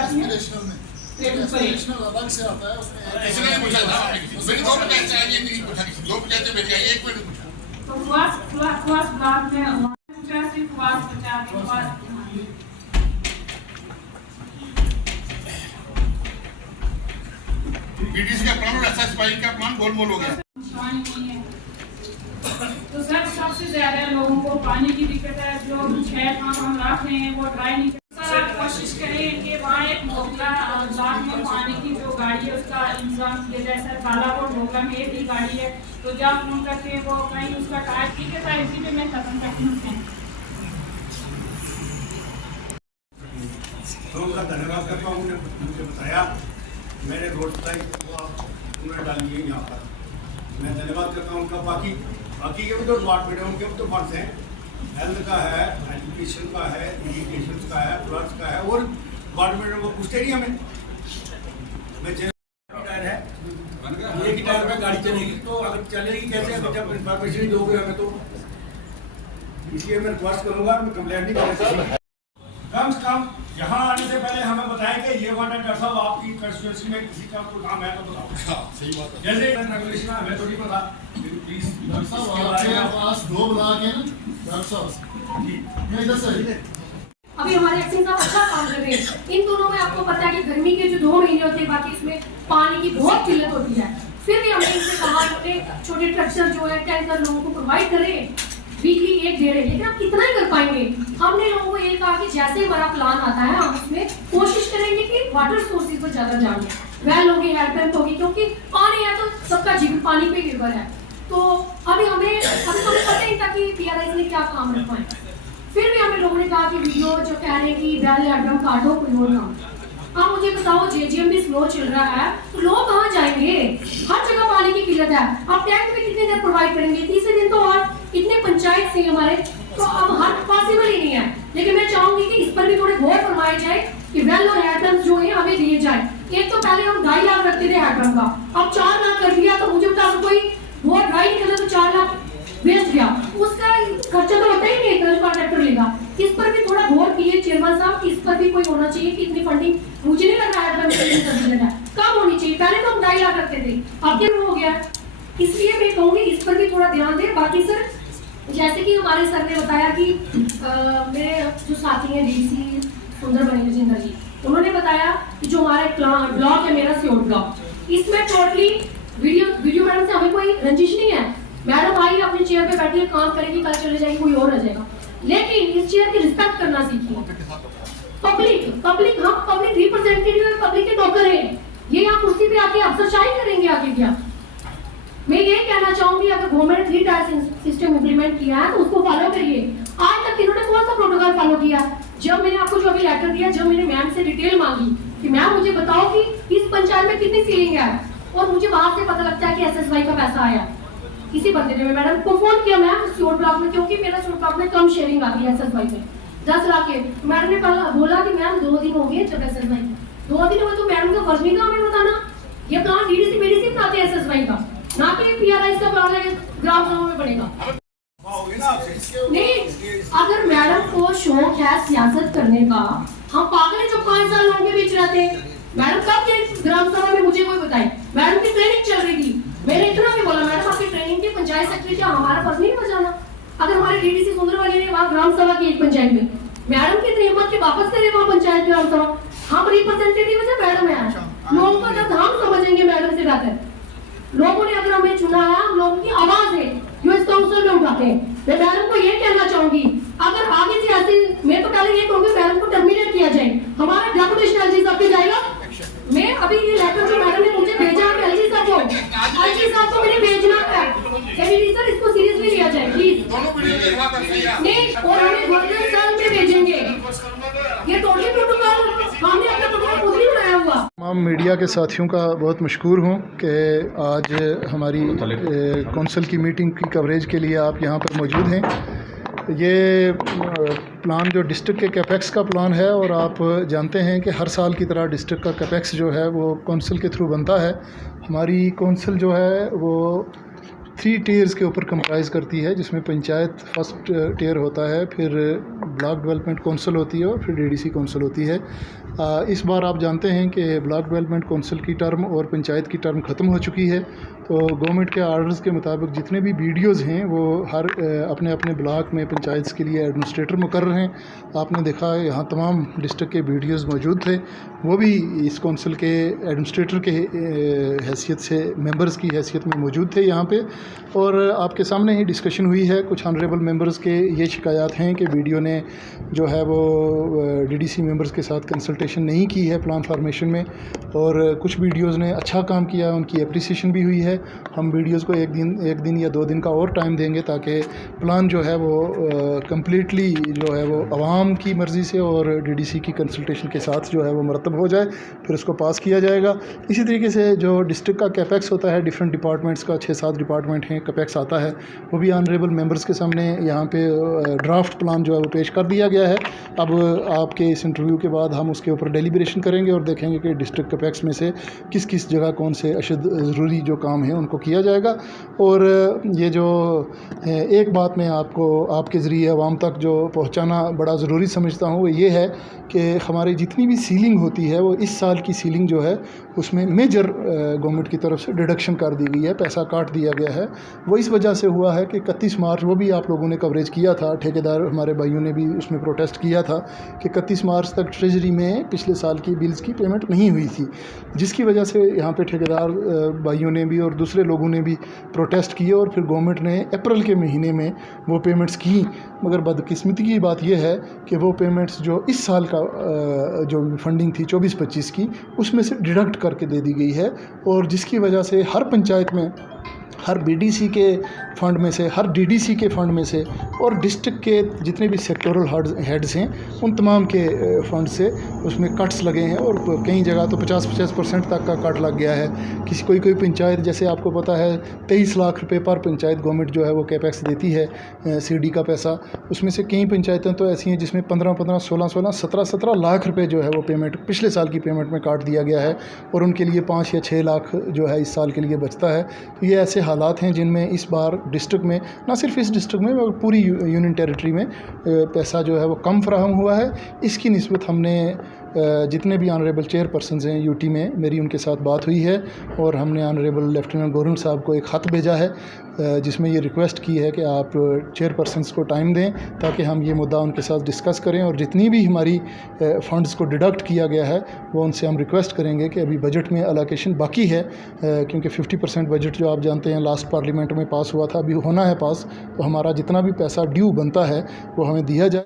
जाती है। अलग से आता है उसमें इसने नहीं पूछा था, मेरी दो पंचायत आई है, नहीं पूछा किसी, दो पंचायतें मेरी आई, एक में नहीं पूछा। तो क्लास बाद में पूछा सिर्फ क्लास बचा के क्लास बीडीसी का प्लान और एसएसवाई का प्लान गोलमोल हो गया। तो सर सबसे ज्यादा लोगों को पानी की दिक्कत है। जो 6 काम हम रख रहे हैं वो ट्राई नहीं करते। सर आप कोशिश करें कि वहाँ एक ढोकला ब्लॉक में पानी की जो गाड़ी है उसका इंतजाम किया जाए। सर कालाकोट ढोकला में एक ही गाड़ी है, तो जब फोन करके वो कहीं उसका टायर ठीक है सर, इसी पे मैं खत्म करती हूँ। तो उनका धन्यवाद करता हूँ, मुझे बताया, मैंने रोड साइड को उन्होंने डाली है यहाँ पर, मैं धन्यवाद करता हूँ उनका। बाकी के भी तो डिपार्टमेंट है, उनके भी तो फंड्स हैं, हेल्थ का है, एजुकेशन का है, इरिगेशन का है, फ्लड्स का है, और डिपार्टमेंट में वो पूछते नहीं हमें। मैं टायर है, एक ही टायर में गाड़ी चलेगी, तो अगर चलेगी कैसे जब इंफॉर्मेशन ही दोगे हमें, तो इसलिए मैं रिक्वेस्ट करूँगा, मैं कंप्लेंट नहीं करूँगा। कम से कम यहाँ आने से पहले हमें बताएं कि ये वाटर डॉक्टर साहब आपकी कंस्टिट्यूएंसी में किसी का कोई काम है तो बताओ। सही बात है। जैसे रेगुलेशन हमें तो नहीं पता, प्लीज डॉक्टर साहब आपके पास 2 ब्लॉक है ना डॉक्टर साहब मैं इधर से अभी हमारे एक्शन साहब अच्छा काम कर रहे हैं। इन दोनों में आपको पता है कि गर्मी के जो 2 महीने होते हैं, बाकी इसमें पानी की बहुत किल्लत होती है। फिर भी हमने इनसे कहा, छोटे ट्रैक्टर जो है टैंकर लोगों को प्रोवाइड कर रहे हैं, वीकली एक दे रहे हैं, लेकिन आप कितना ही कर पाएंगे। हमने लोगों को ये कहा कि जैसे हमारा प्लान आता है हम उसमें कोशिश करेंगे कि वाटर सोर्सेज पर ज्यादा जाएंगे, वेल होगी, हेल्प होगी, क्योंकि पानी है तो सबका जीवन पानी पे निर्भर है। तो अभी तो हमें पता ही था कि PRIs ने क्या काम रखा है। फिर भी हमें लोगों ने कहा कि वीडियो जो कह रहे हैं कि वेल हेल्प काटो कोई और काम। आप मुझे बताओ, JGM भी स्लो चल रहा है तो लोग कहाँ जाएंगे? हर जगह पानी की किल्लत है। आप टैंक भी कितनी देर प्रोवाइड करेंगे? तीसरे दिन तो और इतने पंचायत से हमारे, तो अब हर पॉसिबल ही नहीं है। लेकिन मैं चाहूंगी कि इस पर भी थोड़े गौर फरमाया जाए कि वेल और हेडपंप जो है हमें दिए जाए। एक तो पहले हम 2.5 लाख रखते थे हेडपंप का, अब 4 लाख कर दिया, तो मुझे बता कोई वो ड्राई निकला तो 4 लाख वेस्ट गया, उसका खर्चा तो होता ही नहीं, कॉन्ट्रैक्टर लेगा। इस पर भी थोड़ा गौर कीजिए चेयरमैन साहब, इस पर भी कोई होना चाहिए कि इतनी फंडिंग मुझे नहीं लग रहा है कम होनी चाहिए। पहले तो हम 2.5 लाख रखते थे, अब क्या हो गया? इसलिए मैं कहूँगी इस पर भी थोड़ा ध्यान दें। बाकी सर जैसे कि हमारे सर ने बताया कि मेरे जो साथी हैं DC सुंदर बनी रजिंदर जी, उन्होंने बताया कि जो हमारे ब्लॉक है मेरा सियोट ब्लॉक, इसमें टोटली वीडियो मैडम से हमें कोई रंजिश नहीं है। मैडम आई अपनी चेयर पे बैठी है, काम करेगी, कल चले जाएगी, कोई और आ जाएगा, लेकिन इस चेयर की रिस्पेक्ट करना सीखिए। पब्लिक हम पब्लिक रिप्रेजेंटेटिव और पब्लिक के नौकर हैं। ये आप कुर्सी पे आके अफसरशाही करेंगे आगे क्या? मैं ये कहना चाहूंगी, अगर गवर्नमेंट ने 3 टायर सिस्टम इंप्लीमेंट किया है तो उसको फॉलो करिए। आज तक इन्होंने कौन सा प्रोटोकॉल फॉलो किया? जब मैंने आपको जो अभी लेटर दिया, जब मैंने मैम से डिटेल मांगी कि मैम मुझे बताओ कि इस पंचायत में कितनी सीलिंग है, और मुझे वहां से पता लगता है कि SSY का पैसा आया। किसी बंदे ने मैडम को फोन किया, मैम सियोट ब्लॉक में, क्योंकि मेरा सियोट ब्लॉक में कम शेयरिंग आ गई SSY में 10 लाख के। मैडम ने बोला कि मैम 2 दिन हो गए जब SSY 2 दिन हुए, तो मैडम का फर्ज नहीं था हमें बताना। ये प्लान DDC BDC बनाते हैं SSY का, ना कि PRIs का प्लान है ग्राम सभा में बनेगा। नहीं, अगर मैडम को शौक है सियासत करने का, हम पागल हैं जो 5 साल लोगों के बीच रहते हैं। मैडम कब गए ग्राम सभा में, मुझे कोई बताए? मैडम की ट्रेनिंग चल रही थी, मैंने इतना भी बोला मैडम आपकी ट्रेनिंग की पंचायत सेक्रेटरी क्या हमारा फर्ज नहीं बजाना? अगर हमारे DDC सुंदरवाली ने वहाँ ग्राम सभा की एक पंचायत में, मैडम की इतनी हिम्मत की वापस करे वहाँ पंचायत ग्राम सभा, हम रिप्रेजेंटेटिव है, मैडम है, लोगों का दर्द हम समझेंगे मैडम से बेहतर। लोगों ने अगर हमें चुना है, हम लोगों की आवाज है जो इस काउंसिल में उठाते हैं। मैं मैडम को ये कहना चाहूंगी, अगर आगे से ऐसी, मैं तो पहले ये कहूंगी मैडम को टर्मिनेट किया जाए। हमारा डेपुटेशन LG साहब पे जाएगा। मैं अभी ये लेटर जो मैडम ने मुझे भेजा है LG साहब को मैंने भेजना है, सर इसको सीरियसली लिया जाए प्लीज। नहीं, और हमें गवर्नर साहब में भेजेंगे, ये टोटली प्रोटोकॉल हमने अपना प्रोटोकॉल खुद ही बनाया हुआ। तमाम मीडिया के साथियों का बहुत मशकूर हूँ कि आज हमारी कौंसिल की मीटिंग की कवरेज के लिए आप यहाँ पर मौजूद हैं। ये प्लान जो डिस्ट्रिक्ट के कैपेक्स का प्लान है, और आप जानते हैं कि हर साल की तरह डिस्ट्रिक्ट का कैपेक्स जो है वो कौंसिल के थ्रू बनता है। हमारी कौंसिल जो है वो 3 टीयर्स के ऊपर कंप्राइज़ करती है, जिसमें पंचायत फर्स्ट टीयर होता है, फिर ब्लॉक डेवलपमेंट कौंसिल होती है, और फिर DDC कौंसिल होती है। इस बार आप जानते हैं कि ब्लॉक डेवलपमेंट कौंसिल की टर्म और पंचायत की टर्म ख़त्म हो चुकी है, तो गवर्नमेंट के आर्डर्स के मुताबिक जितने भी वीडियोज़ हैं वो हर अपने अपने ब्लॉक में पंचायत के लिए एडमिनिस्ट्रेटर मुकर्रर हैं। आपने देखा यहाँ तमाम डिस्ट्रिक्ट के वीडियोज़ मौजूद थे, वो भी इस कौंसिल के एडमिनिस्ट्रेटर के हैसियत से मेंबर्स की हैसियत में मौजूद थे यहाँ पे। और आपके सामने ही डिस्कशन हुई है। कुछ ऑनरेबल मेंबर्स के ये शिकायत हैं कि वीडियो ने जो है वो डीडीसी मेंबर्स के साथ कंसल्टेशन नहीं की है प्लान फार्मेशन में, और कुछ वीडियोज़ ने अच्छा काम किया, उनकी अप्रिसिएशन भी हुई है। हम वीडियोज़ को एक दिन या 2 दिन का और टाइम देंगे ताकि प्लान जो है वो कम्प्लीटली जो है वो आवाम की मर्ज़ी से और डीडीसी की कंसल्टेशन के साथ जो है वो मरतब हो जाए, फिर उसको पास किया जाएगा। इसी तरीके से जो डिस्ट्रिक्ट का कैपेक्स होता है, डिफरेंट डिपार्टमेंट्स का 6-7 डिपार्टमेंट हैं, कैपेक्स आता है, वो भी ऑनरेबल मेंबर्स के सामने यहाँ पे ड्राफ्ट प्लान जो है वो पेश कर दिया गया है। अब आपके इस इंटरव्यू के बाद हम उसके ऊपर डेलिब्रेशन करेंगे और देखेंगे कि डिस्ट्रिक्ट कैपेक्स में से किस किस जगह कौन से अशद ज़रूरी जो काम है उनको किया जाएगा। और ये जो एक बात मैं आपको आपके ज़रिए आवाम तक जो पहुँचाना बड़ा ज़रूरी समझता हूँ वो ये है कि हमारी जितनी भी सीलिंग होती है वो इस साल की सीलिंग जो है उसमें मेजर गवर्नमेंट की तरफ से डिडक्शन कर दी गई है, पैसा काट दिया गया है। वो इस वजह से हुआ है कि 31 मार्च, वो भी आप लोगों ने कवरेज किया था, ठेकेदार हमारे भाइयों ने भी उसमें प्रोटेस्ट किया था कि 31 मार्च तक ट्रेजरी में पिछले साल की बिल्स की पेमेंट नहीं हुई थी, जिसकी वजह से यहाँ पे ठेकेदार भाइयों ने भी और दूसरे लोगों ने भी प्रोटेस्ट किए और फिर गवर्नमेंट ने अप्रैल के महीने में वो पेमेंट्स की। मगर बदकिस्मती की बात यह है कि वो पेमेंट्स जो इस साल का जो फंडिंग थी 24-25 की, उसमें से डिडक्ट करके दे दी गई है, और जिसकी वजह से हर पंचायत में, हर बीडीसी के फ़ंड में से, हर डीडीसी के फ़ंड में से और डिस्ट्रिक्ट के जितने भी सेक्टोरल हेड्स हैं उन तमाम के फ़ंड से उसमें कट्स लगे हैं, और कई जगह तो 50% तक का कट लग गया है। कोई पंचायत, जैसे आपको पता है 23 लाख रुपए पर पंचायत गवर्नमेंट जो है वो कैपेक्स देती है सीडी का पैसा, उसमें से कई पंचायतें तो ऐसी हैं जिसमें 15-15, 16-16, 17-17 लाख रुपए जो है वो पेमेंट पिछले साल की पेमेंट में काट दिया गया है, और उनके लिए 5 या 6 लाख जो है इस साल के लिए बचता है। तो ये ऐसे हालात हैं जिनमें इस बार डिस्ट्रिक्ट में, ना सिर्फ इस डिस्ट्रिक्ट में मगर पूरी यूनियन टेरिटरी में पैसा जो है वो कम फराहम हुआ है। इसकी निस्बत हमने जितने भी ऑनरेबल चेयरपर्सन्स हैं यूटी में, मेरी उनके साथ बात हुई है और हमने ऑनरेबल लेफ्टिनेंट गवर्नर साहब को एक ख़त भेजा है जिसमें ये रिक्वेस्ट की है कि आप चेयरपर्सन्स को टाइम दें ताकि हम ये मुद्दा उनके साथ डिस्कस करें, और जितनी भी हमारी फ़ंड्स को डिडक्ट किया गया है वो उनसे हम रिक्वेस्ट करेंगे कि अभी बजट में अलोकेशन बाकी है, क्योंकि 50% बजट जो आप जानते हैं लास्ट पार्लियामेंट में पास हुआ था, अभी होना है पास, तो हमारा जितना भी पैसा ड्यू बनता है वो हमें दिया जाए।